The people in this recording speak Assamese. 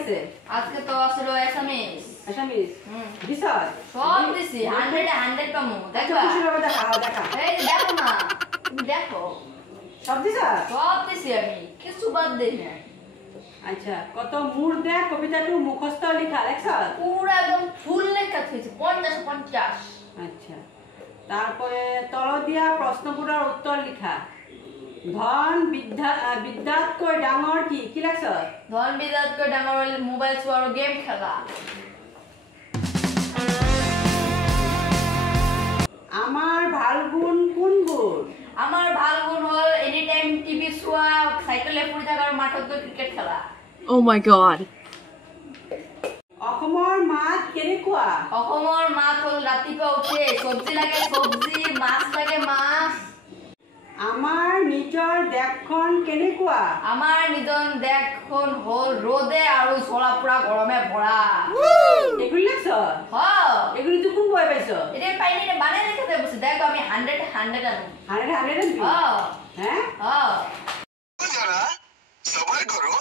আছে আজকে তো আসলো এসামিস আসামিস বিশাল সব দিছি 100 পামু দেখবা দেখা এই দেখো না তুমি দেখো সব দিছা সব দিছি আমি কিছু বাদ দেই না আচ্ছা কত মুর দে কবিতাটু মুখস্থ লেখা লেখছ পুরো একদম ফুল লেখা হইছে 50 আচ্ছা তারপরে তল দিয়া প্রশ্নপুরার উত্তর লেখা ধন বিদ্যাতকৈ ডাঙৰ কি লেখছ ধন বিদ্যাতকৈ ডাঙৰ মোবাইল চোৱা আৰু গেম খেলা আমাৰ ভাল গুণ কোন গুণ আমাৰ ভাল গুণ হল এনি টাইম টিভি চোৱা সাইকেলে ফুৰি থাকা আৰু মাঠত গৈ ক্ৰিকেট খেলা Oh my god. অসমৰ মাত কেনেকুৱা অসমৰ মাত হল ৰাতিপুৱা উঠে সবজি লাগে সবজি মাছ লাগে মাছ আমাৰ নিজৰ দেশখন কেনেকুৱা আমাৰ নিজন দেশখন হল ৰ'দে আৰু জ্বলা পুৰা গৰমে ভৰা এগুলি লেখছ হ এগুলি তো কোন বই পাইছ এটা পাইনি বানাই লিখতে বসে দেখো আমি 100 আনো 100 হ হ্যাঁ হ जरा सबर करो